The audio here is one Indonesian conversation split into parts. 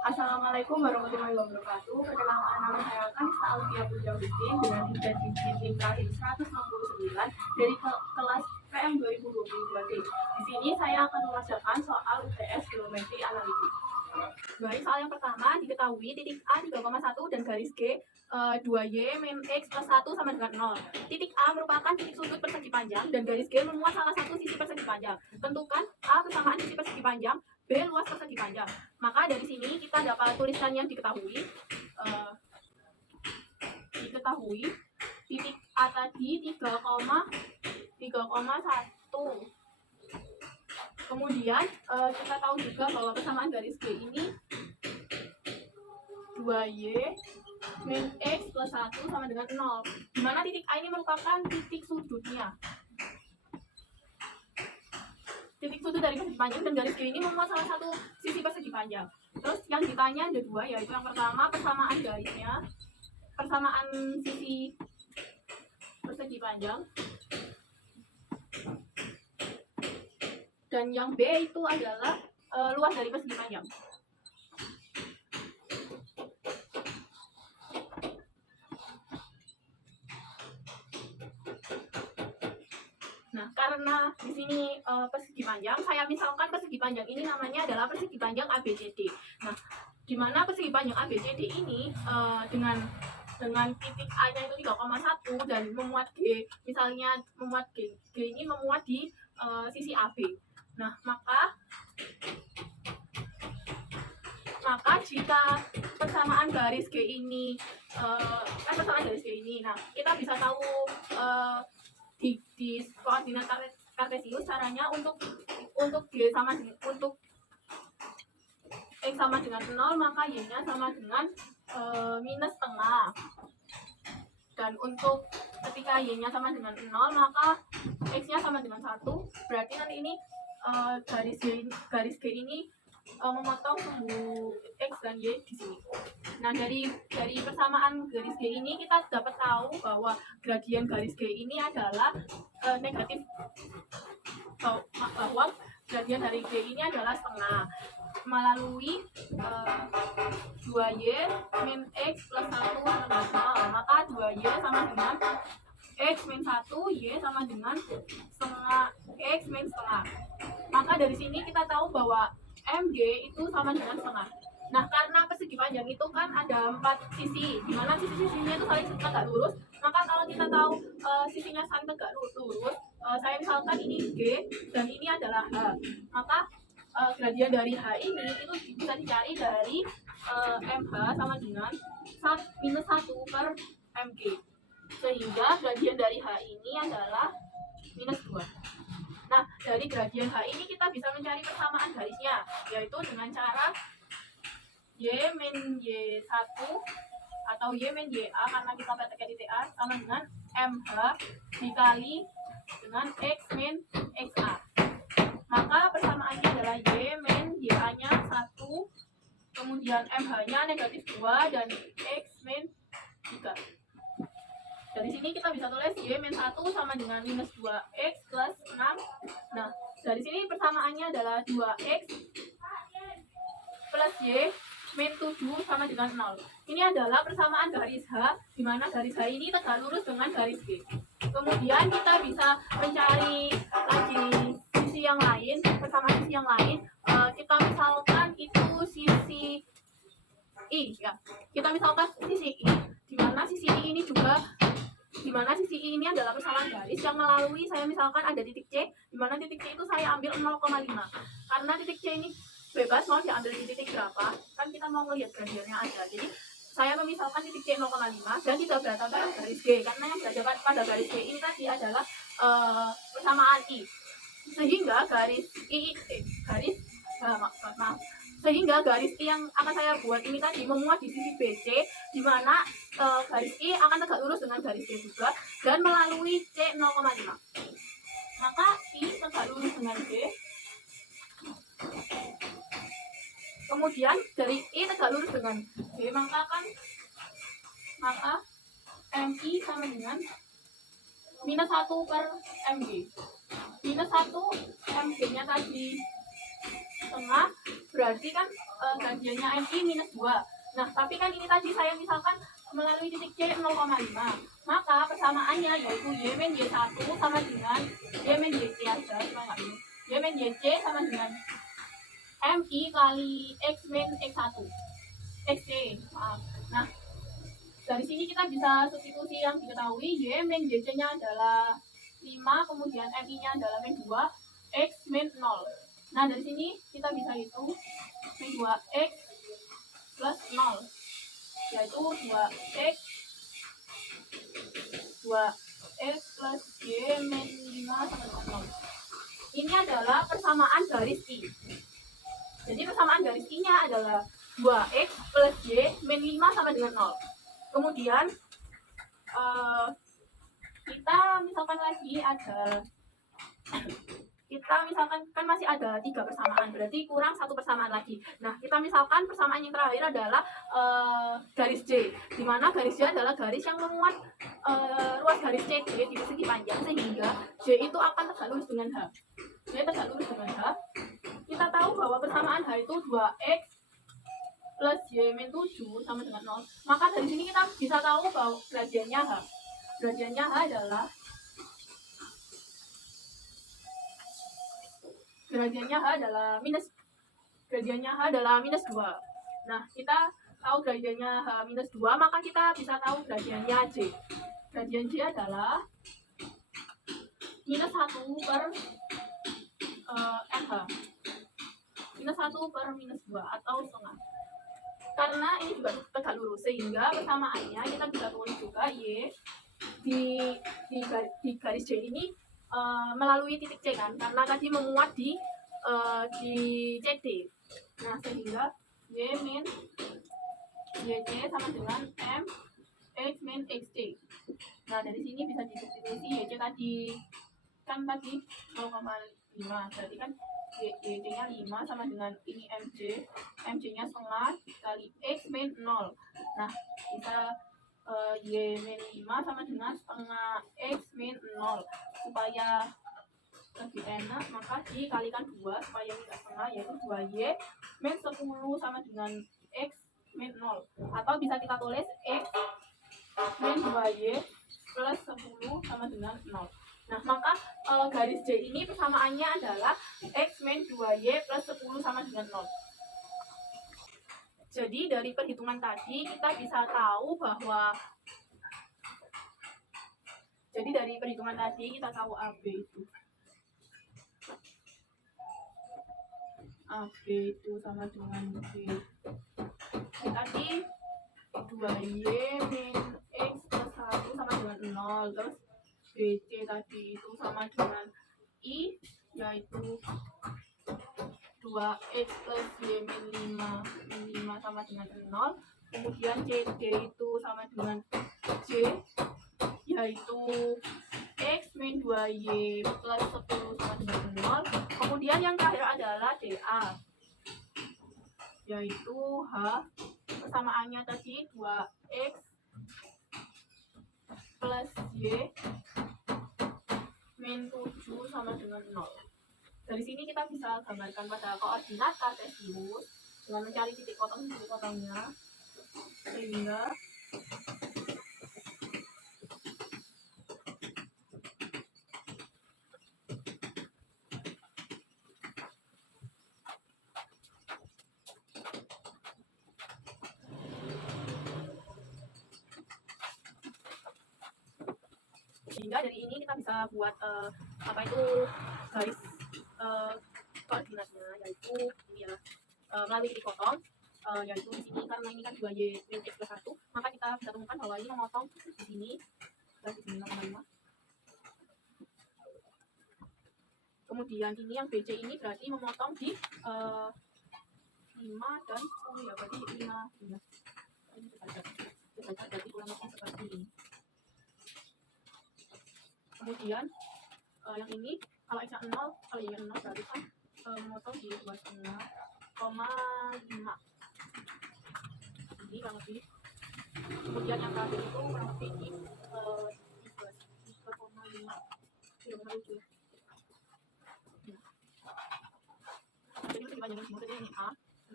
Assalamualaikum warahmatullahi wabarakatuh. Perkenalkan, nama saya Kanista Alfia Pujawistin dengan tingkat disiplin terakhir 169 dari kelas PM 2022T. Di sini saya akan mengerjakan soal UTS geometri analitik. Baik, soal yang pertama, diketahui titik A 3,1 dan garis G 2Y min X plus 1 sama dengan 0. Titik A merupakan titik sudut persegi panjang dan garis G memuat salah satu sisi persegi panjang. Tentukan A kesamaan sisi persegi panjang, B luas persegi panjang. Maka dari sini kita dapat tulisan yang diketahui. Titik A tadi 3,1. Kemudian kita tahu juga bahwa kesamaan garis G ini 2Y min X plus 1 sama dengan 0. Dimana titik A ini merupakan titik sudutnya. Titik sudut dari persegi panjang dan garis G ini memuat salah satu sisi persegi panjang. Terus yang ditanya ada dua, yaitu yang pertama persamaan garisnya, persamaan sisi persegi panjang, dan yang B itu adalah luas dari persegi panjang. Nah, karena di sini persegi panjang, saya misalkan persegi panjang ini namanya adalah persegi panjang ABCD. Nah, di mana persegi panjang ABCD ini dengan titik A-nya itu 3,1 dan memuat G, misalnya memuat G ini memuat di sisi AB. Nah, maka jika persamaan garis G ini persamaan garis G ini, nah kita bisa tahu di koordinat kartesius caranya untuk G sama dengan untuk X sama dengan 0, maka Y-nya sama dengan minus setengah. Dan untuk ketika Y-nya sama dengan 0, maka X-nya sama dengan 1. Berarti nanti ini garis G ini memotong sumbu X dan Y di sini. Nah, dari persamaan garis G ini kita dapat tahu bahwa gradien garis G ini adalah negatif, bahwa gradien dari G ini adalah setengah melalui 2Y min X plus 1 sama dengan 0. Maka 2Y sama dengan X min 1, Y sama dengan setengah X min setengah. Maka dari sini kita tahu bahwa MG itu sama dengan setengah. Nah, karena persegi panjang itu kan ada 4 sisi, di mana sisi-sisinya itu saling tegak lurus. Maka kalau kita tahu sisinya saling tegak lurus, saya misalkan ini G dan ini adalah H, maka gradien dari H ini itu bisa dicari dari MH sama dengan minus 1 per MG, sehingga gradien dari H ini adalah minus 2. Nah, dari gradien H ini kita bisa mencari persamaan garisnya, yaitu dengan cara Y min Y1 atau Y min YA, karena kita pakai titik A, sama dengan MH dikali dengan X min XA. Maka persamaannya adalah Y min YA-nya 1, kemudian MH-nya negatif 2, dan X min 3. Dari sini kita bisa tulis Y min 1 sama dengan minus 2X plus 6. Nah, dari sini persamaannya adalah 2X plus Y min 7 sama dengan 0. Ini adalah persamaan garis H, di mana garis H ini tegak lurus dengan garis G. Kemudian kita bisa mencari lagi sisi yang lain, persamaan sisi yang lain. Kita misalkan itu sisi I, ya. Kita misalkan sisi I, di mana sisi I ini ini adalah persamaan garis yang melalui, saya misalkan ada titik C, di mana titik C itu saya ambil 0,5. Karena titik C ini bebas mau diambil di titik berapa, kan kita mau melihat gradiennya aja. Jadi saya memisalkan titik C 0,5 dan tidak berada pada garis G, karena yang berada pada garis G ini tadi adalah persamaan I. Sehingga garis I yang akan saya buat ini tadi memuat di sisi BC, di mana garis I akan tegak lurus dengan garis G juga dan melalui C 0,5. Maka I tegak lurus dengan G. Kemudian dari I tegak lurus dengan G, maka MI sama dengan minus 1 per MG. Minus 1 MG nya tadi setengah, berarti kan gradiennya MI minus 2. Nah, tapi kan ini tadi saya misalkan melalui titik C 0,5. Maka persamaannya yaitu Y min Y1 sama dengan Y min YC aja, cuma ini. Y min YC sama dengan MI kali X min X1. XC, maaf. Nah, dari sini kita bisa substitusi yang diketahui. Y min YC-nya adalah 5, kemudian MI-nya adalah min 2, X min 0. Nah, dari sini kita bisa hitung min 2X plus 0, yaitu 2X plus Y min 5 sama dengan 0. Ini adalah persamaan garis I. Jadi persamaan garis I-nya adalah 2X plus Y min 5 sama dengan 0. Kemudian kita misalkan lagi ada kan masih ada 3 persamaan, berarti kurang 1 persamaan lagi. Nah, kita misalkan persamaan yang terakhir adalah garis J, di mana garis J adalah garis yang memuat ruas garis CD di segi panjang, sehingga J itu akan tegak lurus dengan H. J tegak lurus dengan H. Kita tahu bahwa persamaan H itu 2X plus Y min 7 sama dengan 0. Maka dari sini kita bisa tahu bahwa gradiennya H. Gradiennya H adalah minus 2. Nah, kita tahu gradiennya H minus 2, maka kita bisa tahu gradiennya J. Gradien J adalah minus 1 per MH. Minus 1 per minus 2 atau setengah. Karena ini juga tegak lurus, sehingga persamaannya kita bisa tulis juga Y di garis J ini melalui titik C kan, karena tadi menguat di CD. Nah, sehingga Y min YC sama dengan M X min XC. Nah, dari sini bisa disubstitusi YC tadi 0,5, berarti kan YC-nya 5 sama dengan ini MJ-nya setengah kali X min 0. Nah, bisa Y min 5 sama dengan setengah X min 0. Supaya lebih enak, maka dikalikan 2 supaya tidak setengah, yaitu 2Y min 10 sama dengan X min 0. Atau bisa kita tulis X min 2Y plus 10 sama dengan 0. Nah, maka garis J ini persamaannya adalah X min 2Y plus 10 sama dengan 0. Jadi dari perhitungan tadi kita bisa tahu bahwa AB itu sama dengan B. Tadi 2Y min X plus 1 sama dengan 0. Terus BC tadi itu sama dengan I, yaitu 2X plus Y min 5 sama dengan 0. Kemudian CD itu sama dengan J, yaitu X min 2Y plus 10 sama dengan 0. Kemudian yang terakhir adalah DA, yaitu H, persamaannya tadi 2X plus Y min 7 sama dengan 0. Dari sini kita bisa gambarkan pada koordinat kartesius dengan mencari titik potongnya, sehingga dari ini kita bisa buat garis koordinatnya, yaitu ini ya, melalui titik potong, yaitu di sini karena ini kan 2Y min X plus 1, maka kita bisa temukan bahwa ini memotong di sini dan di sini 0,5. Kemudian ini yang BC ini berarti memotong di 5 dan 10 ya, berarti 5 ini berarti kurang lebih seperti ini. Kemudian yang ini kalau X-nya 0, kalau Y-nya 0 berarti kan memotong di 2,5,5. Ini kurang lebih. Kemudian yang terakhir itu kurang lebih di 3,5. Jadi ini dipanjangkan semua, jadi ini A,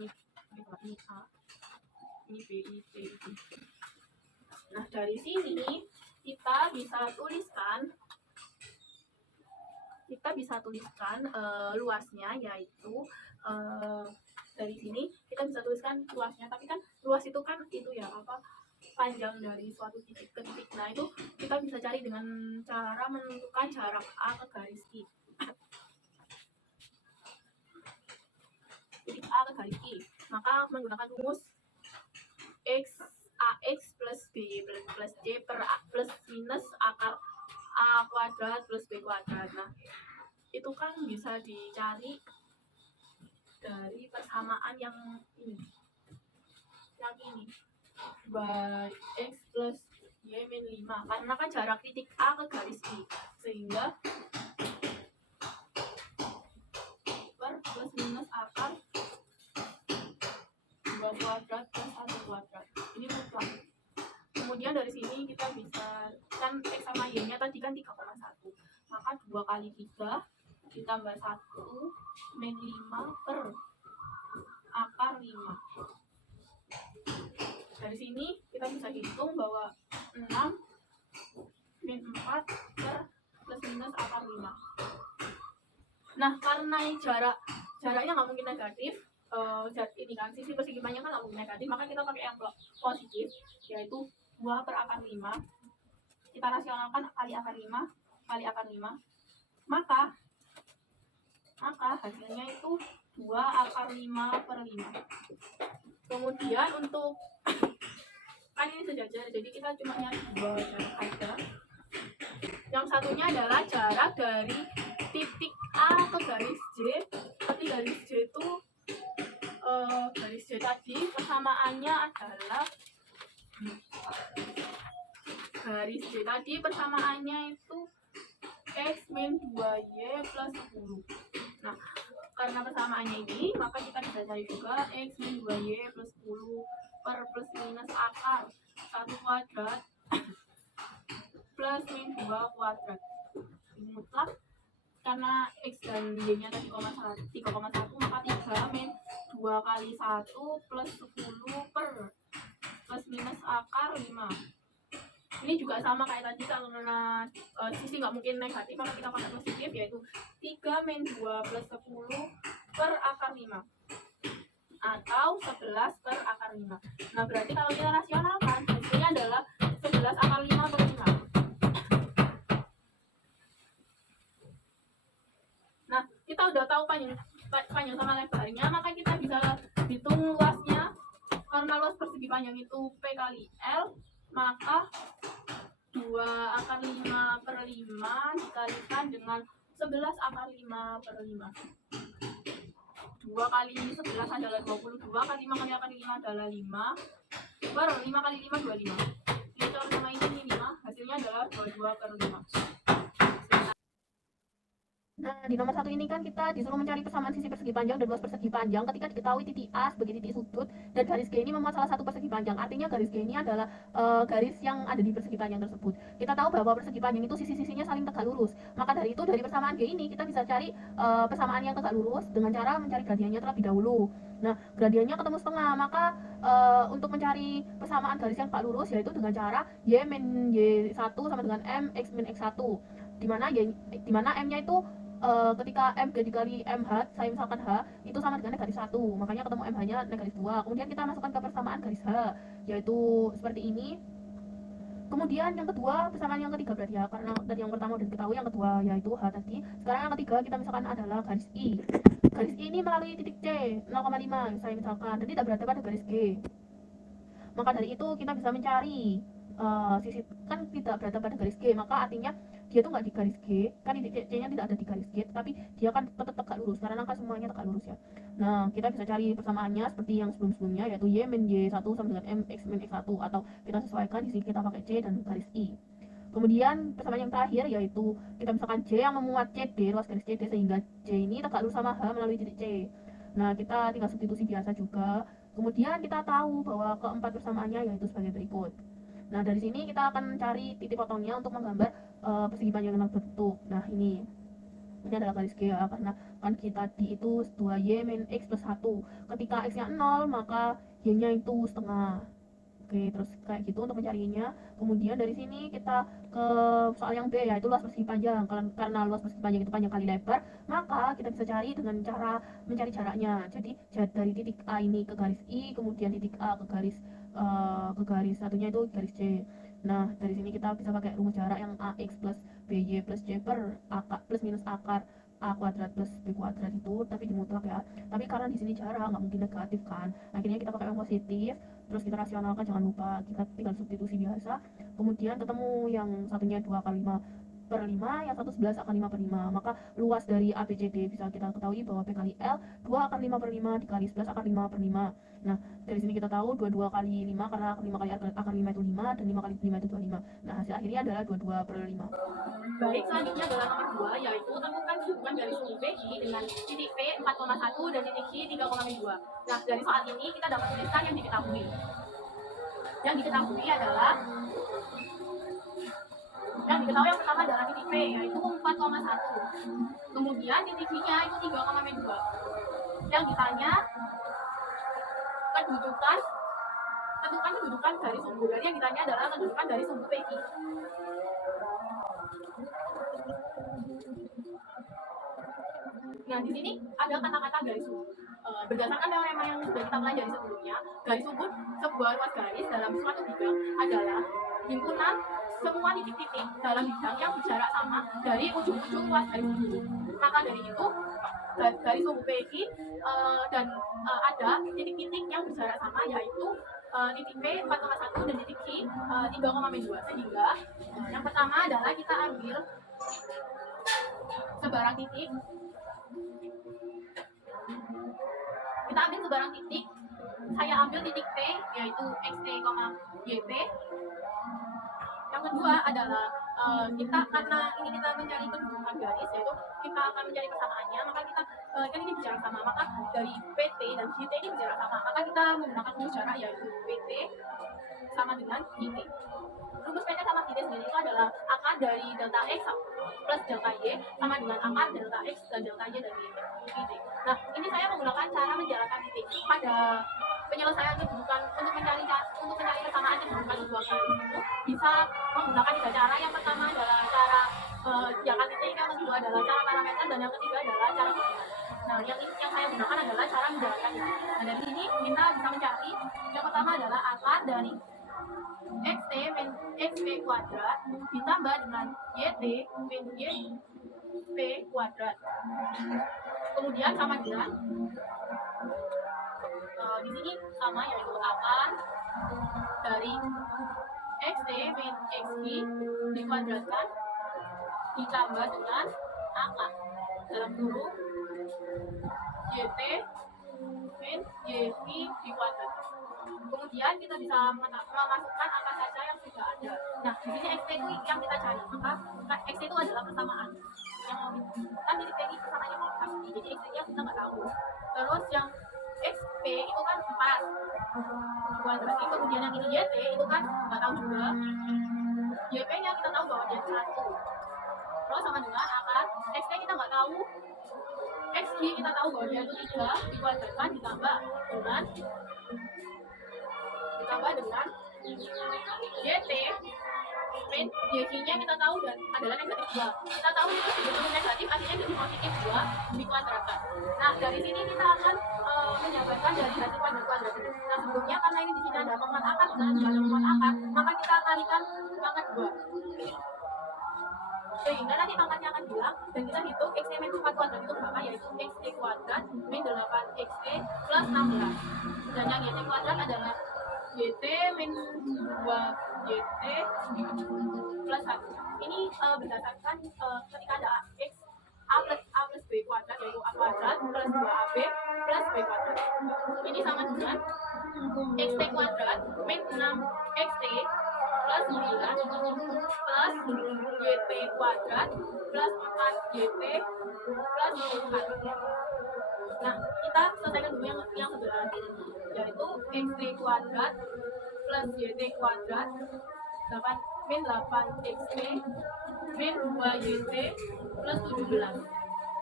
ini A, ini B, ini C, ini. Nah dari sini kita bisa tuliskan luasnya, yaitu dari sini kita bisa tuliskan luasnya, tapi kan luas itu kan itu ya apa, panjang dari suatu titik ke titik. Nah itu kita bisa cari dengan cara menentukan jarak A ke garis I. Titik A ke garis I, maka menggunakan rumus AX plus B plus C per A plus minus akar A kuadrat plus B kuadrat. Nah itu kan bisa dicari dari persamaan yang ini 2x plus y min 5, karena kan jarak titik A ke garis I, sehingga per plus minus akar 2 kuadrat plus 1 kuadrat, ini mutlak. Kemudian dari sini kita bisa, kan x sama y nya tadi kan 3,1, maka 2 kali 3 ditambah 1 min 5 per akar 5. Dari sini kita bisa hitung bahwa 6 min 4 per plus minus akar 5. Nah karena jaraknya nggak mungkin negatif, ini kan sisi persegi panjang kan nggak mungkin negatif, maka kita pakai yang positif, yaitu 2 per akar 5. Kita rasionalkan kali akar 5 kali akar 5, maka hasilnya itu 2 akar 5 per 5. Kemudian untuk kan ini sejajar, jadi kita cuma nyari 2 jarak aja. Yang satunya adalah jarak dari titik A ke garis J. Tapi garis J itu garis J tadi persamaannya adalah itu x min 2y plus 10. Nah karena persamaannya ini, maka kita bisa cari juga x min 2y plus 10 per plus minus akar 1 kuadrat plus min 2 kuadrat. Ini mutlak, karena x dan y nya tadi 3,1, maka 3 min 2 kali 1 plus 10 per plus minus akar 5. Ini juga sama kayak tadi, karena sisi nggak mungkin negatif, maka kita pakai positif, yaitu 3 min 2 plus 10 per akar 5, atau 11 per akar 5. Nah berarti kalau kita rasionalkan, hasilnya adalah 11 akar 5 per 5. Nah kita udah tahu panjang sama lebarnya, maka kita bisa hitung luasnya. Karena luas persegi panjang itu P kali L, maka 2 akar 5 per 5 dikalikan dengan 11 akar 5 per 5. 2 kali 11 adalah 22, kali 5 kali akar 5 adalah 5, per 5 kali 5 25. Ini kalau sama ini 5, hasilnya adalah 22 per 5. Nah, di nomor 1 ini kan kita disuruh mencari persamaan sisi persegi panjang dan luas persegi panjang ketika diketahui titik A sebagai titik sudut dan garis G ini memuat salah satu persegi panjang. Artinya garis G ini adalah garis yang ada di persegi panjang tersebut. Kita tahu bahwa persegi panjang itu sisi-sisinya saling tegak lurus. Maka dari itu, dari persamaan G ini kita bisa cari persamaan yang tegak lurus dengan cara mencari gradiennya terlebih dahulu. Nah, gradiennya ketemu setengah, maka untuk mencari persamaan garis yang tegak lurus yaitu dengan cara Y min Y1 sama dengan M X min X1, dimana M-nya itu ketika M dikali MH, saya misalkan H, itu sama dengan negatif 1, makanya ketemu MH-nya negatif 2. Kemudian kita masukkan ke persamaan garis H, yaitu seperti ini. Kemudian yang kedua, persamaan yang ketiga berarti ya, karena tadi yang pertama udah diketahui, yang kedua yaitu H tadi. Sekarang yang ketiga kita misalkan adalah garis I. Garis I ini melalui titik C 0,5, saya misalkan, dan tidak berada pada garis G. Maka dari itu kita bisa mencari sisi, kan tidak berada pada garis G, maka artinya dia tuh nggak di garis G, kan titik C nya tidak ada di garis G, tapi dia kan tetap tegak lurus karena kan semuanya tegak lurus ya. Nah kita bisa cari persamaannya seperti yang sebelum-sebelumnya, yaitu Y min Y1 sama dengan M X min X1, atau kita sesuaikan di sini kita pakai C dan garis I. Kemudian persamaan yang terakhir yaitu kita misalkan C yang memuat CD, luas garis CD, sehingga C ini tegak lurus sama H melalui titik C. Nah kita tinggal substitusi biasa juga. Kemudian kita tahu bahwa keempat persamaannya yaitu sebagai berikut. Nah dari sini kita akan mencari titik potongnya untuk menggambar persegi panjang yang terbentuk. Nah ini. ini adalah garis G ya, karena kan kita tadi itu 2y min x plus 1. Ketika x nya 0 maka y nya itu setengah. Oke, terus kayak gitu untuk mencarinya. Kemudian dari sini kita ke soal yang B, yaitu luas persegi panjang. Karena luas persegi panjang itu panjang kali lebar, maka kita bisa cari dengan cara mencari jaraknya. Jadi dari titik A ini ke garis I, kemudian titik A ke garis satunya itu garis C. Nah, dari sini kita bisa pakai rumus jarak yang AX plus BY plus C per plus minus akar A kuadrat plus B kuadrat itu, tapi dimutlak ya. Tapi karena di sini jarak nggak mungkin negatif kan, akhirnya kita pakai yang positif. Terus kita rasionalkan, jangan lupa kita tinggal substitusi biasa. Kemudian ketemu yang satunya 2 kali 5 per 5, yang satu 11 akan 5 per 5. Maka luas dari ABCD bisa kita ketahui bahwa P kali L 2 akan 5 per 5 dikali 11 akan 5 per 5. Nah, dari sini kita tahu 22 kali 5 karena 5 kali akar 5 itu 5 dan 5 kali 5 itu 25. Nah, hasil akhirnya adalah 22 per 5. Baik, selanjutnya adalah nomor 2, yaitu temukan kedudukan dari sumbu PQ dengan titik P 4,1 dan titik Q 3,2. Nah, dari soal ini kita dapat tuliskan yang diketahui. Yang diketahui adalah yang pertama adalah titik P, yaitu 4,1. Kemudian titik Q-nya itu 3,2. Yang ditanya tentukan kedudukan dari sumbu. Jadi yang ditanya adalah kedudukan dari sumbu PQ. Nah, di sini ada kata-kata garis sumbu. Berdasarkan teorema yang sudah kita pelajari sebelumnya, garis sumbu sebuah ruas garis dalam suatu bidang adalah himpunan semua titik-titik dalam bidang yang berjarak sama dari ujung-ujung ruas garis sumbu. Maka dari itu, garis sumbu PQ dan ada titik-titik yang berjarak sama, yaitu titik P 4,1 dan titik Q 3,2. Sehingga yang pertama adalah kita ambil sebarang titik. Saya ambil titik P, yaitu xt, yp. Yang kedua adalah karena ini kita mencari kedudukan garis, yaitu kita akan mencari kesamaannya. Maka kita kan ini berjarak sama, maka dari PT dan GT ini berjarak sama, maka kita menggunakan rumus jarak, yaitu PT sama dengan GT. Rumus PT sama GT sendiri itu adalah akar dari delta X plus delta Y sama dengan akar delta X dan delta Y dari GT. Nah, ini saya menggunakan cara menjalankan titik. Pada penyelesaian kedudukan untuk mencari kesamaan kedudukan dua garis itu bisa menggunakan 3 cara. Yang pertama adalah cara jalan titik, yang kedua adalah cara parameter, dan yang ketiga adalah cara hubungan. Nah, yang saya gunakan adalah cara menjalankan titik. Nah, dari sini kita bisa mencari yang pertama adalah akar dari xt min xp kuadrat ditambah dengan yt min yp kuadrat. Kemudian sama dengan di sini sama, yaitu akar dari xt min xq dikuadratkan ditambah dengan akar dalam kurung yt min yq dikuadratkan. Kemudian kita bisa memasukkan angka saja yang sudah ada. Nah, di sini xt itu yang kita cari, maka xt itu adalah persamaan. Yang kan titik P ini persamaannya mau pasti, jadi xt nya kita nggak tahu. Terus yang xp itu kan 4 kuadrat, kemudian yang ini yt itu kan nggak tahu juga. Yp nya kita tahu bahwa dia 1. Terus sama dengan akar xt kita nggak tahu, xq kita tahu bahwa dia itu 3 dikuadratkan ditambah dengan yt min yq nya kita tahu dan adalah negatif 2. Kita tahu itu sebetulnya negatif, artinya jadi positif 2 dikuadratkan. Nah, dari sini kita akan menjabarkan dari hasil kuadrat itu. Nah, sebelumnya karena ini di sini ada pangkat akar dan juga ada pangkat akar, maka kita kalikan pangkat 2. Sehingga nanti pangkatnya akan hilang dan kita hitung xt min 4 kuadrat itu berapa, yaitu xt kuadrat min 8xt plus 16. Dan yang yt kuadrat adalah yt min 2yt plus 1. Ini berdasarkan ketika ada a plus b kuadrat, yaitu a kuadrat plus 2ab plus b kuadrat. Ini sama dengan xt kuadrat min 6xt plus 9 plus yt kuadrat plus 4yt plus 4. Nah, kita selesaikan dulu yang sebelah, yaitu xt kuadrat plus yt kuadrat min 8xt min 2yt plus 17.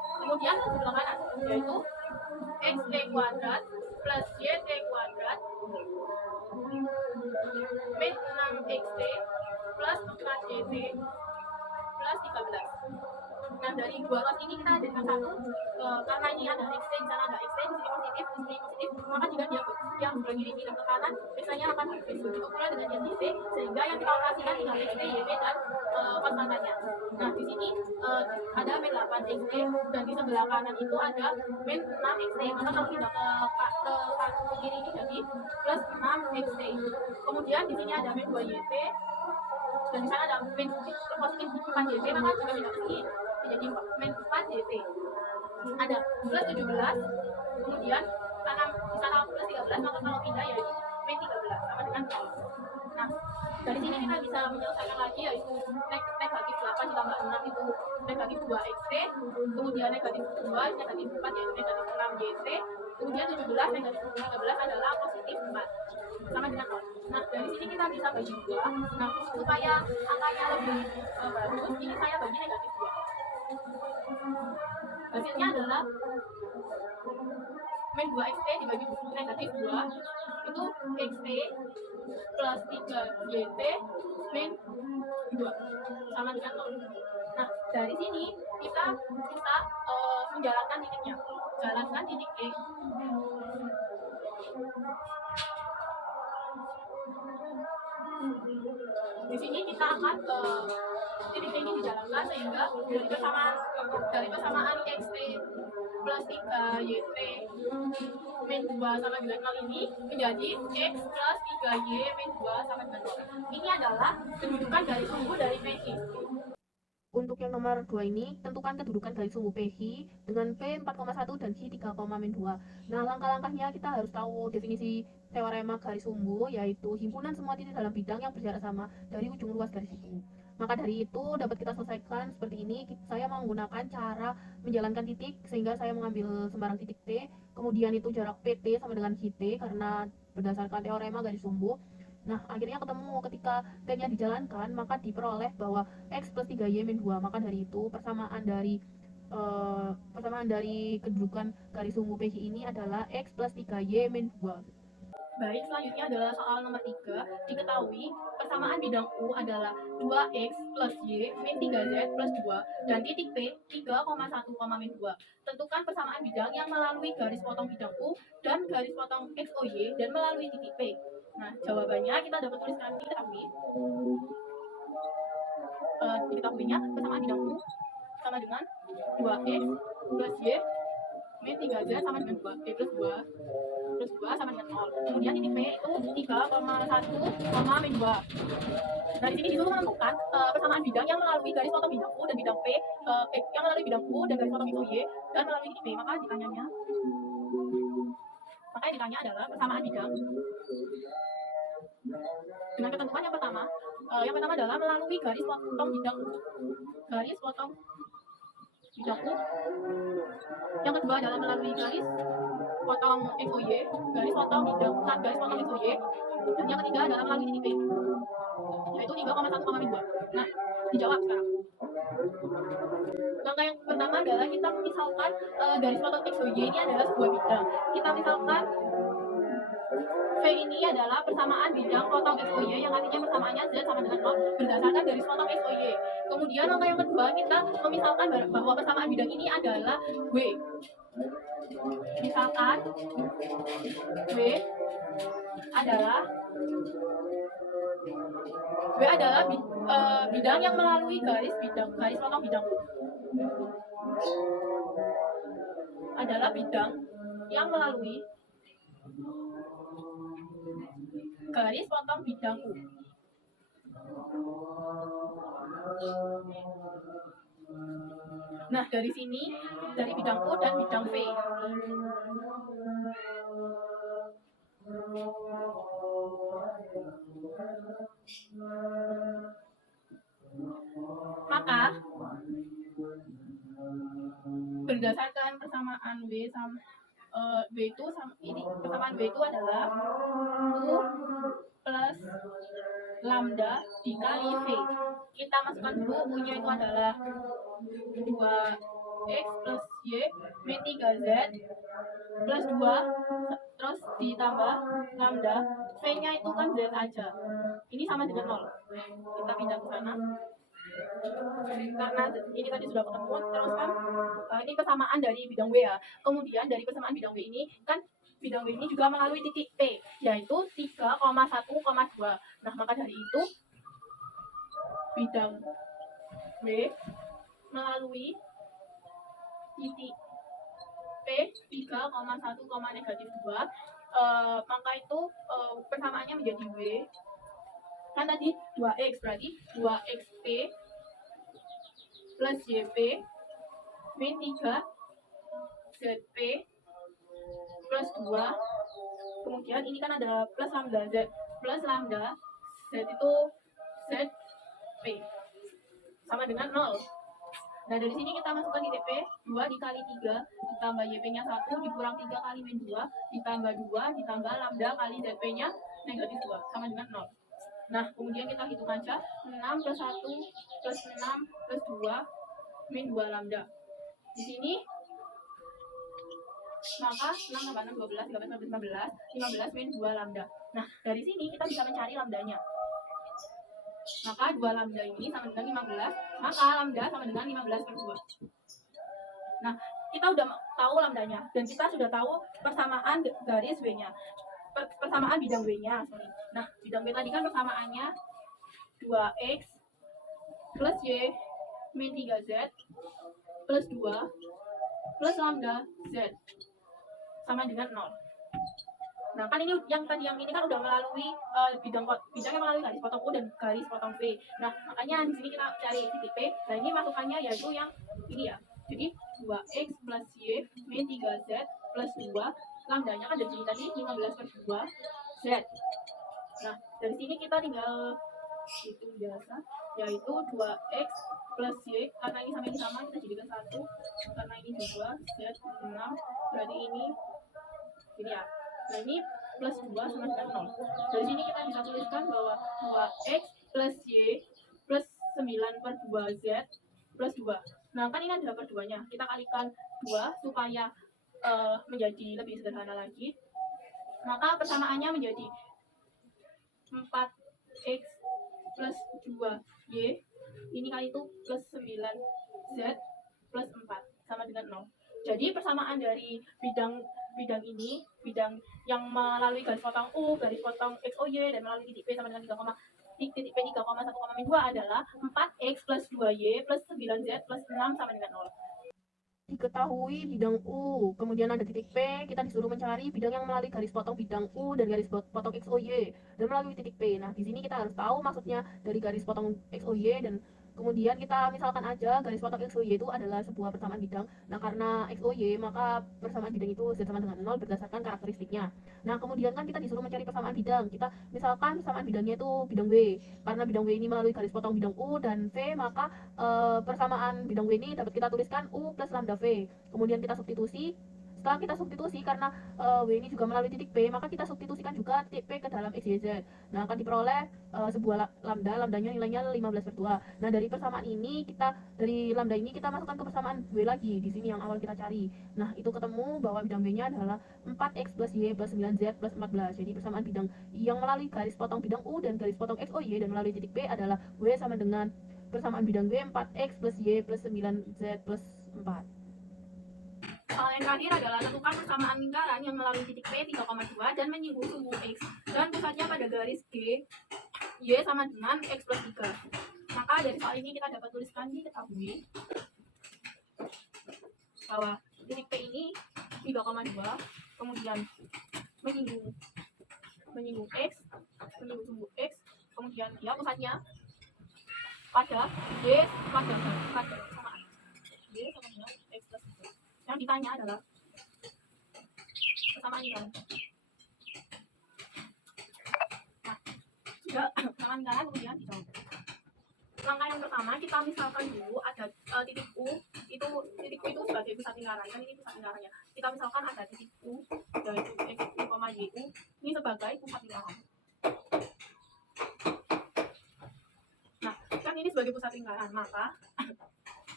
kemudian ke sebelah kanan, yaitu xt kuadrat plus yt kuadrat min 6xt plus 4gt plus 13. Nah, dari dua ruas ini kita jadikan satu, karena ini ada x, di sana ada x, di sini positif, di sini positif, maka jika dia yang begini pindah ke kanan, biasanya akan begitu pula dengan yang di sehingga yang kita operasikan tinggal x, y, dan konstantannya. Nah, di sini ada min 8 x, dan di sebelah kanan itu ada min 6 x, maka kalau pindah ke kiri ini jadi plus 6 x. Kemudian di sini ada min 2 yt, dan di sana ada min positif 4 dt, maka jika pindah ke sini menjadi min 4 dt. Ada plus 17, kemudian karena di sana plus 13, maka kalau pindah yaitu min 13 sama dengan 0. Nah, dari sini kita bisa menyelesaikan lagi, yaitu negatif 8 ditambah 6 itu negatif 2xt, kemudian negatif 2, negatif 4 yaitu negatif 6gt, kemudian 17, negatif 13 adalah positif 4 sama dengan 0. Nah, dari sini kita bisa bagi 2. Nah, supaya angkanya lebih bagus, ini saya bagi negatif 2. Hasilnya adalah min 2xt dibagi negatif 2 itu xt plus 3gt min 2 sama dengan 0. Nah, dari sini kita bisa menjalankan titiknya. Jalankan titik E. Di sini kita akan titik ini dijalankan sehingga dari persamaan xt plus 3yt min 2 sama dengan 0 ini menjadi x plus 3y min 2 sama dengan 0. Ini adalah kedudukan garis sumbu dari PI. Untuk yang nomor 2 ini, tentukan kedudukan garis sumbu PI dengan P 4,1 dan Q 3,2. Nah, langkah-langkahnya kita harus tahu definisi teorema garis sumbu, yaitu himpunan semua titik dalam bidang yang berjarak sama dari ujung ruas garis itu. Maka dari itu dapat kita selesaikan seperti ini. Saya menggunakan cara menjalankan titik sehingga saya mengambil sembarang titik T, kemudian itu jarak PT sama dengan GT karena berdasarkan teorema garis sumbu. Nah, akhirnya ketemu ketika T-nya dijalankan, maka diperoleh bahwa X plus 3Y min 2. Maka dari itu persamaan dari kedudukan garis sumbu PI ini adalah X plus 3Y min 2. Baik, selanjutnya adalah soal nomor 3. Diketahui persamaan bidang U adalah 2x plus y min 3z plus 2 dan titik P 3,1, min 2. Tentukan persamaan bidang yang melalui garis potong bidang U dan garis potong XOY dan melalui titik P. Nah, jawabannya kita dapat tuliskan diketahuinya persamaan bidang U sama dengan 2x plus y min 3z sama dengan 2, y plus 2 sama dengan 0. Kemudian titik P itu 3,1, min 2. Dari sini disuruh menentukan persamaan bidang yang melalui garis potong bidang U dan bidang P, yang melalui bidang U dan garis potong XOY dan melalui titik P. Maka yang ditanya adalah persamaan bidang dengan ketentuan yang pertama adalah melalui garis potong bidang U, yang kedua adalah melalui garis potong XOY, garis potong XOY, dan yang ketiga adalah melalui titik P, yaitu 3,1, min 2. Nah, dijawab sekarang. Langkah yang pertama adalah kita misalkan garis potong XOY ini adalah sebuah bidang. Kita misalkan V ini adalah persamaan bidang potong XOY yang artinya persamaannya Z sama dengan 0 berdasarkan garis potong XOY. Kemudian langkah yang kedua kita memisalkan bahwa persamaan bidang ini adalah W. Misalkan W adalah bidang yang melalui garis potong bidang U. Adalah bidang yang melalui garis potong bidang U. Nah, dari sini, dari bidang U dan bidang V. Maka, berdasarkan persamaan W itu persamaan W itu adalah U plus lambda dikali V. Kita masukkan dulu, U-nya itu adalah 2 X plus Y min 3Z plus 2 terus ditambah lambda V nya itu kan Z aja, ini sama dengan 0. Kita pindah ke sana karena ini tadi sudah ketemu. Terus kan ini persamaan dari bidang W ya. Kemudian dari persamaan bidang W ini kan bidang W ini juga melalui titik P, yaitu 3,1,2. Nah, maka dari itu bidang W melalui titik P 3,1, negatif 2, maka itu persamaannya menjadi W. Kan tadi 2X, berarti 2XP plus YP min 3 ZP plus 2. Kemudian ini kan ada plus lambda Z, plus lambda Z itu ZP sama dengan 0. Nah, dari sini kita masukkan titik P, 2 dikali 3 ditambah YP nya 1 dikurang 3 kali min 2 ditambah 2 ditambah lambda kali ZP nya negatif 2 sama dengan 0. Nah, kemudian kita hitung aja, 6 plus 1 plus 6 plus 2 min 2 lambda. Di sini maka 6 tambah 6 12, 13 15 min 2 lambda. Nah, dari sini kita bisa mencari lambdanya. Maka 2 lambda ini sama dengan 15, maka lambda sama dengan 15 per 2. Nah, kita udah tahu lambdanya dan kita sudah tahu persamaan garis W-nya. Persamaan bidang W-nya, sorry. Nah, bidang W tadi kan persamaannya 2X plus Y min 3Z plus 2 plus lambda Z sama dengan 0. Nah, kan ini yang ini kan udah melalui bidangnya melalui garis potong U dan garis potong V. Nah, makanya di sini kita cari titik P. Nah, ini masukannya yaitu yang ini ya. Jadi 2X plus Y min 3Z plus 2, lambdanya kan dari sini tadi 15 per 2 Z. Nah, dari sini kita tinggal hitung biasa, yaitu 2X plus Y, karena ini sama kita jadikan 1, karena ini 2 Z 6, berarti ini ya. Nah, ini plus 2 sama dengan 0. Dari sini kita bisa tuliskan bahwa 2X plus Y plus 9 per 2Z plus 2. Nah, kan ini ada per 2-nya. Kita kalikan 2 supaya menjadi lebih sederhana lagi. Maka persamaannya menjadi 4X plus 2Y. Ini kali itu plus 9Z plus 4 sama dengan 0. Jadi persamaan dari bidang ini, bidang yang melalui garis potong U, garis potong XOY, dan melalui titik P sama dengan 3,1,2 adalah 4X plus 2Y plus 9Z plus 6 sama dengan 0. Diketahui bidang U, kemudian ada titik P, kita disuruh mencari bidang yang melalui garis potong bidang U dan garis potong XOY dan melalui titik P. Nah, di sini kita harus tahu maksudnya dari garis potong XOY, dan kemudian kita misalkan aja garis potong XOY itu adalah sebuah persamaan bidang. Nah, karena XOY maka persamaan bidang itu Z sama dengan 0 berdasarkan karakteristiknya. Nah, kemudian kan kita disuruh mencari persamaan bidang. Kita misalkan persamaan bidangnya itu bidang W. Karena bidang W ini melalui garis potong bidang U dan V, maka persamaan bidang W ini dapat kita tuliskan U plus lambda V. Kemudian kita substitusi. Setelah kita substitusi, karena W ini juga melalui titik P, maka kita substitusikan juga titik P ke dalam X, Y, Z. Nah, akan diperoleh sebuah lambdanya nilainya 15 per 2. Nah, dari persamaan ini dari lambda ini kita masukkan ke persamaan W lagi. Di sini yang awal kita cari. Nah, itu ketemu bahwa bidang W-nya adalah 4X plus Y plus 9Z plus 14. Jadi persamaan bidang yang melalui garis potong bidang U dan garis potong XOY dan melalui titik P adalah W sama dengan persamaan bidang W 4X plus Y plus 9Z plus 4. Yang terakhir adalah tentukan persamaan lingkaran yang melalui titik P 3,2 dan menyinggung sumbu X dan pusatnya pada garis G, Y sama dengan X plus 3. Maka dari soal ini kita dapat tuliskan diketahui bahwa titik P ini 3,2, kemudian menyinggung X, menyinggung sumbu X, kemudian dia pusatnya pada Y pada sama Y sama dengan X plus 3. Yang ditanya adalah persamaan lingkaran. Nah, sudah persamaan lingkaran kemudian dijawab. Langkah yang pertama, kita misalkan dulu ada titik U, titik U itu sebagai pusat lingkaran, kan ini pusat lingkarannya. Kita misalkan ada titik U, yaitu X, Y, U, ini sebagai pusat lingkaran. Nah, kan ini sebagai pusat lingkaran, maka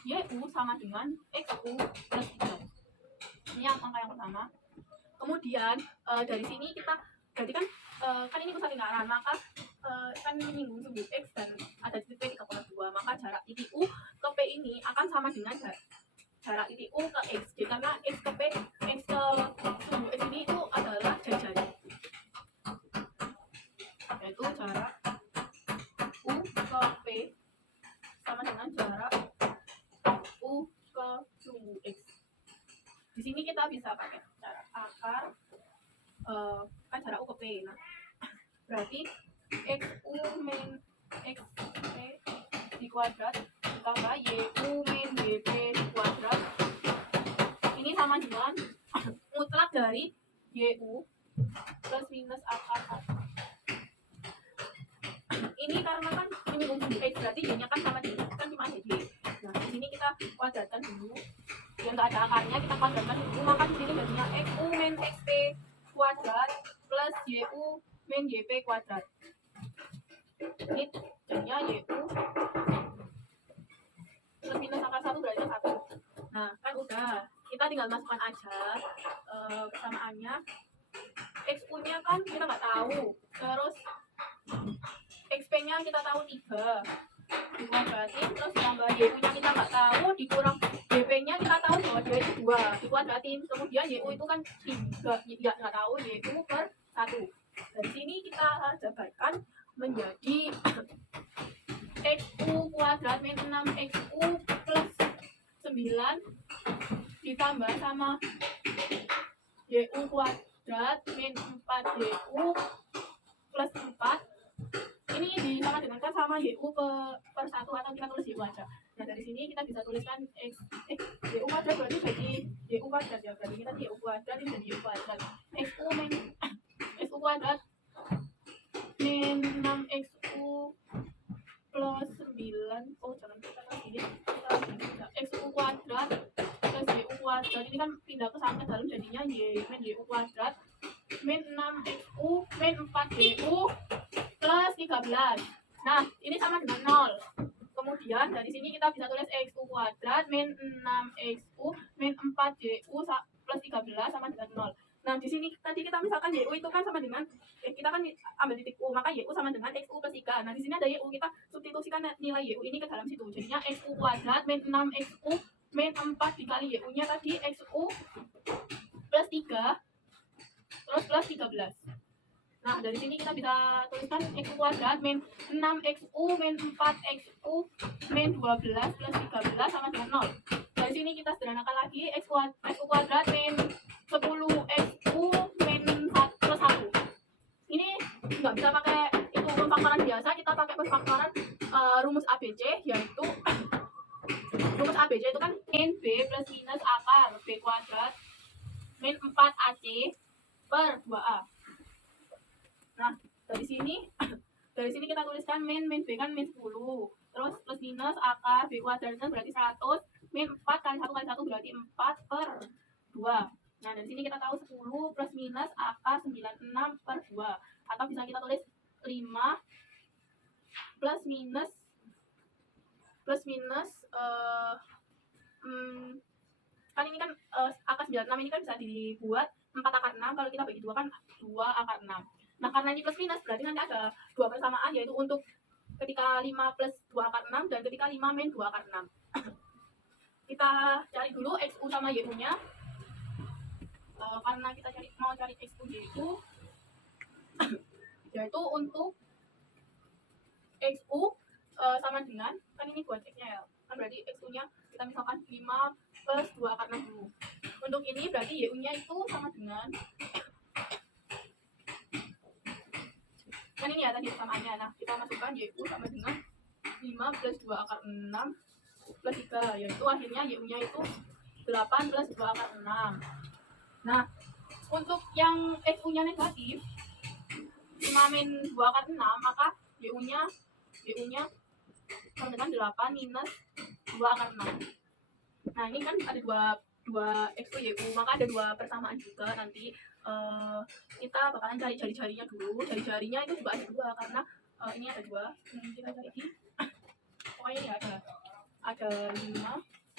YU sama dengan XU plus 3. Ini yang angka yang pertama. Kemudian dari sini kita berarti kan ini pusat lingkaran, maka kan menyinggung sumbu X dan ada titik P 3,2, maka jarak titik U ke P ini akan sama dengan jarak titik U ke X. Jadi karena X ke P, X ke sumbu X ini itu adalah jari-jari, yaitu jarak U ke P sama dengan jarak U ke sumbu X. Di sini kita bisa pakai cara akar kan jarak U ke P. Nah, berarti XU min XP di kuadrat ditambah YU min YP di kuadrat ini sama dengan mutlak dari YU plus minus akar 1. Ini karena kan menyinggung sumbu X, berarti Y-nya kan sama dengan kan cuma ada Y. Nah, di sini kita kuadratkan dulu. Yang nggak ada akarnya kita kuadratkan dulu, maka di sini jadinya XU min XP kuadrat plus YU min YP kuadrat. Ini jadinya YU plus minus akar 1 berarti 1. Nah, kan udah, kita tinggal masukkan aja kesamaannya. XU-nya kan kita nggak tahu, terus XP-nya kita tahu 3 dikuadratin, terus ditambah YU-nya kita nggak tahu, dikurang YP-nya kita tahu bahwa dia itu 2 dikuadratin, kemudian YU itu kan 3 nggak tahu, YU per 1. Dari sini kita jabarkan menjadi XU kuadrat min 6XU plus 9 ditambah sama YU kuadrat min 4YU plus 4. Ini disama dengan kan sama YU per 1 atau kita tulis YU aja. Nah, dari sini kita bisa tuliskan YU kuadrat berarti jadi YU kuadrat ya, berarti kita YU kuadrat ini jadi YU kuadrat XU kuadrat min 6XU plus 9. Oh, jangan kita kan ini XU kuadrat plus YU kuadrat, ini kan pindah ke sana ke dalam jadinya Y min YU kuadrat min 6XU min 4YU plus 13. Nah, ini sama dengan 0. Kemudian dari sini kita bisa tulis XU kuadrat min 6XU min 4YU plus 13 sama dengan 0. Nah, di sini tadi kita misalkan YU itu kan sama dengan kita kan ambil titik U, maka YU sama dengan XU plus 3. Nah, di sini ada YU, kita substitusikan nilai YU ini ke dalam situ. Jadinya XU kuadrat min 6XU min 4 dikali YU-nya tadi XU plus 3 terus plus 13. Nah, dari sini kita bisa tuliskan XU kuadrat min 6XU min 4XU min 12 plus 13 sama dengan 0. Dari sini kita sederhanakan lagi, XU kuadrat min 10XU min 1 plus 1. Ini nggak bisa pakai itu pemfaktoran biasa, kita pakai pemfaktoran rumus ABC, yaitu rumus ABC itu kan min B plus minus akar B kuadrat min 4AC per 2A. Nah, dari sini kita tuliskan min B kan min 10, terus plus minus akar B kuadrat berarti 100, min 4 kali 1 kali 1 berarti 4 per 2. Nah, dari sini kita tahu 10 plus minus akar 96 per 2, atau bisa kita tulis 5 plus minus kan ini kan akar 96 ini kan bisa dibuat 4 akar 6, kalau kita bagi 2 kan 2 akar 6. Nah, karena ini plus minus berarti nanti ada dua persamaan, yaitu untuk ketika 5 plus 2 akar 6 dan ketika 5 min 2 akar 6. Kita cari dulu XU sama YU-nya. Karena kita mau cari XU YU, yaitu untuk XU sama dengan, kan ini buat X-nya ya, kan berarti XU-nya kita misalkan 5 plus 2 akar 6 dulu. Untuk ini berarti YU-nya itu sama dengan, kan ini ya tadi persamaannya. Nah, kita masukkan YU sama dengan 5 plus 2 akar 6 plus 3, yaitu akhirnya YU-nya itu 8 plus 2 akar 6. Nah, untuk yang XU-nya negatif 5 min 2 akar 6, maka YU-nya sama dengan 8 minus 2 akar 6. Nah, ini kan ada dua XU YU, maka ada dua persamaan juga. Nanti kita bakalan cari jari-jarinya dulu. Jari-jarinya itu juga ada dua, karena ini ada dua. Kita cari di pokoknya ini ada 5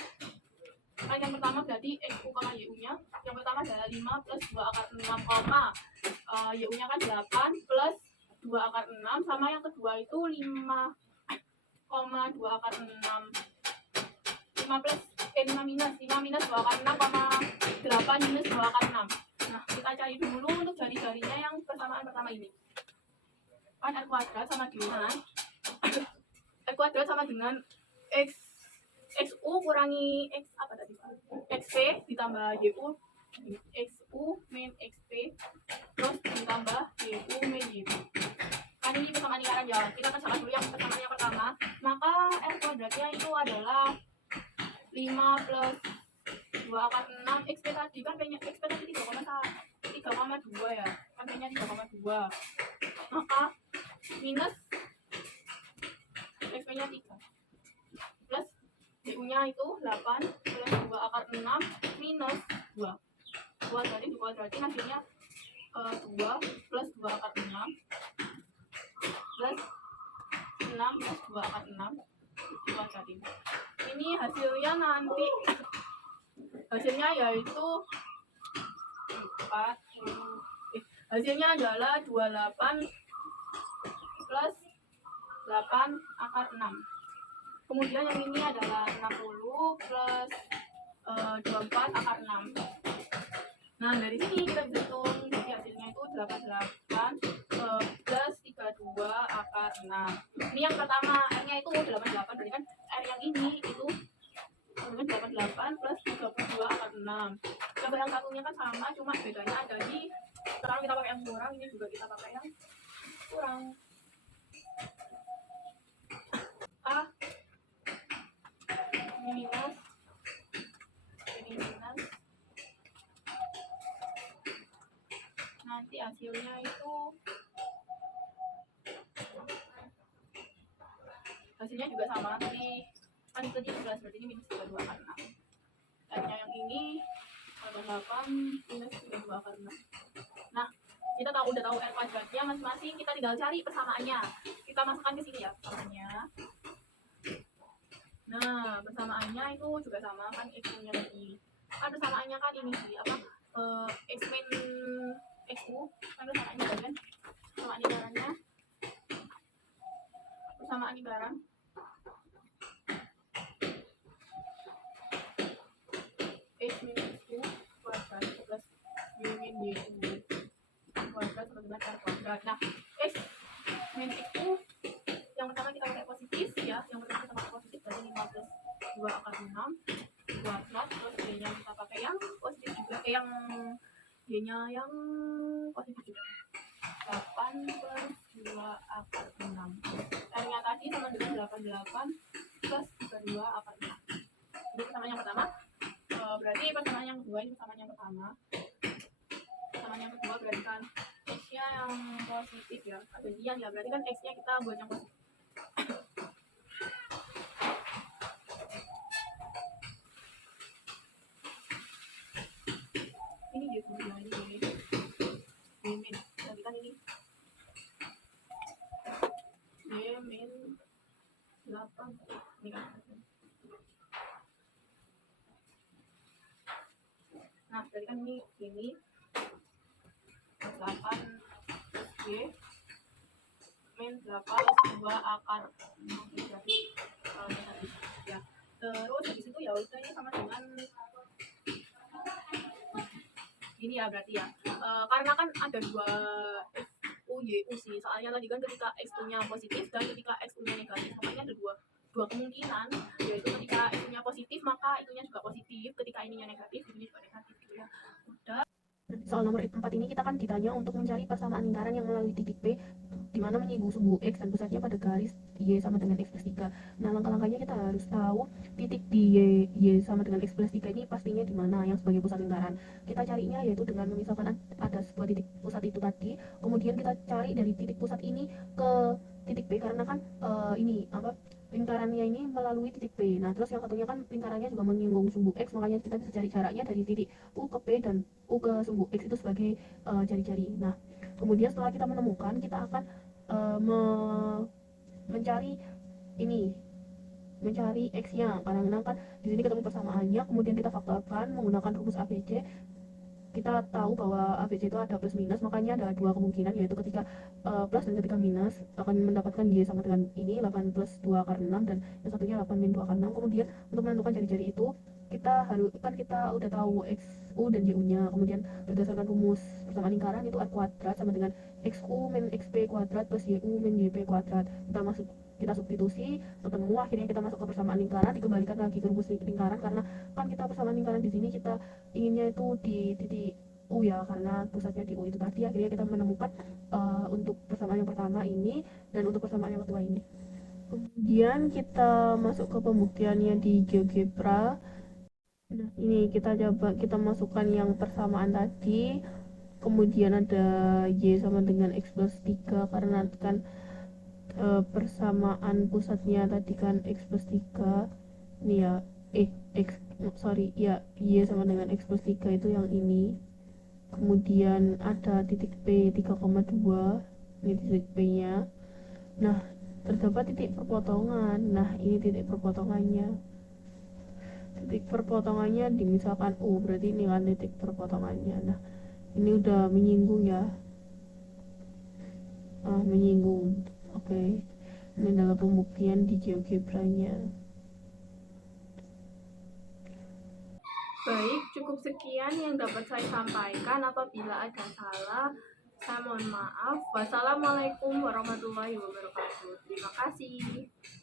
Kan yang pertama berarti XU, YU nya yang pertama adalah 5 plus 2 akar 6, YU nya kan 8 plus 2 akar 6, sama yang kedua itu 5, 2 akar 6, 5 plus 5 minus 2 akar 6, 8 minus 2 akar 6. Nah, kita cari dulu untuk jari-jarinya yang persamaan pertama ini. Kan R kuadrat sama dengan R kuadrat sama dengan XU kurangi X apa tadi? XP ditambah YU, XU min XP terus ditambah YU min YU. Kan ini persamaan lingkaran ya. Kita kerjakan dulu yang persamaan yang pertama. Maka R kuadratnya itu adalah 5 plus 2 akar 6. XP tadi kan P-nya XP tadi 3,2 ya. Kan P-nya 3,2. Maka minus XP-nya 3. Plus YU-nya itu 8 plus 2 akar 6 minus 2. 2 berarti dikuadratin hasilnya 2 plus 2 akar 6 plus 6 plus 2 akar 6 dikuadratin. Ini hasilnya nanti hasilnya yaitu 4 hasilnya adalah 28 plus 8 akar 6. Kemudian yang ini adalah 60 plus 24 akar 6. Nah, dari sini kita bisa hitung, jadi hasilnya itu 88 plus 32 akar 6. Ini yang pertama, R-nya itu 88, berarti kan R yang ini itu 88 plus 32 akar 6. Coba yang satunya kan sama, cuma bedanya ada di sekarang kita pakai yang kurang, ini juga kita pakai yang kurang. A ini minus, ini minus. Nanti hasilnya itu hasilnya juga sama, tapi kan itu di 11, berarti ini minus 32 akar 6. R-nya yang ini 8 minus 32 akar 6. Nah, kita udah tahu R kuadratnya masing-masing, kita tinggal cari persamaannya. Kita masukkan ke sini ya persamaannya. Nah, persamaannya itu juga sama kan, X-nya lagi. Kan persamaannya kan ini sih apa? X min XU kan persamaannya kan? Persamaan lingkarannya. Persamaan lingkaran. X min XU kuadrat plus Y min YU kuadrat sama dengan R kuadrat. Nah, X min XU yang pertama kita pakai positif ya, yang pertama kita pakai positif berarti 5 plus 2 akar 6 kuadrat, terus Y-nya kita pakai yang positif juga, yang Y-nya yang positif juga, 8 plus 2 akar 6. R-nya tadi sama dengan 88 plus 32 akar 6. Ini persamaan yang pertama. Berarti persamaan yang kedua ini persamaan yang pertama. Persamaan yang kedua berarti kan X-nya yang positif ya, gantian ya, berarti kan X-nya kita buat yang positif. Ini dia sebenarnya ini min, berarti kan ini min 8 ini kan. Nah, berarti kan ini 8 Y min 8 plus 2 akar 6 berarti ya. Terus habis itu ya udah ini sama dengan ini ya berarti ya. Karena kan ada 2 XU YU sih. Soalnya tadi kan ketika XU-nya positif dan ketika XU-nya negatif, makanya ada dua kemungkinan, yaitu ketika itunya positif maka itunya juga positif, ketika ininya negatif itunya juga negatif gitu ya. Udah. Soal nomor 4 ini kita kan ditanya untuk mencari persamaan lingkaran yang melalui titik P di mana menyinggung sumbu X dan pusatnya pada garis Y sama dengan X plus 3. Nah, langkah-langkahnya kita harus tahu titik di Y sama dengan X plus 3 ini pastinya di mana yang sebagai pusat lingkaran. Kita carinya yaitu dengan memisalkan ada sebuah titik pusat itu tadi, kemudian kita cari dari titik pusat ini ke titik P karena kan ini apa lingkarannya ini melalui titik P. Nah, terus yang satunya kan lingkarannya juga menyinggung sumbu X, makanya kita bisa cari jaraknya dari titik U ke P dan U ke sumbu X itu sebagai jari-jari. Nah, kemudian setelah kita menemukan, kita akan mencari ini mencari X-nya, karena kan di sini ketemu persamaannya, kemudian kita faktorkan menggunakan rumus ABC. Kita tahu bahwa ABC itu ada plus minus, makanya ada dua kemungkinan, yaitu ketika plus dan ketika minus akan mendapatkan Y sama dengan ini 8 plus 2 akar 6, dan yang satunya 8 min 2 akar 6. Kemudian untuk menentukan jari-jari itu kita harus, kan kita udah tahu XU dan YU nya, kemudian berdasarkan rumus persamaan lingkaran itu R kuadrat sama dengan XU min XP kuadrat plus YU min YP kuadrat. Kita substitusi, ketemu, akhirnya kita masuk ke persamaan lingkaran, dikembalikan lagi ke rumus lingkaran, karena kan kita persamaan lingkaran di sini kita inginnya itu di titik U ya, karena pusatnya di U itu tadi. Akhirnya kita menemukan untuk persamaan yang pertama ini dan untuk persamaan yang kedua ini. Kemudian kita masuk ke pembuktiannya di GeoGebra. Nah, ini kita masukkan yang persamaan tadi, kemudian ada Y sama dengan X plus 3, karena kan persamaan pusatnya tadi kan X plus 3, ini ya, Y sama dengan X plus 3 itu yang ini. Kemudian ada titik P 3,2, ini titik P nya. Nah, terdapat titik perpotongan. Nah, ini titik perpotongannya. Titik perpotongannya misalkan U, berarti ini kan titik perpotongannya. Nah, ini udah menyinggung ya, menyinggung. Oke, ini adalah pembuktian di GeoGebra-nya. Baik, cukup sekian yang dapat saya sampaikan. Apabila ada salah, saya mohon maaf. Wassalamualaikum warahmatullahi wabarakatuh. Terima kasih.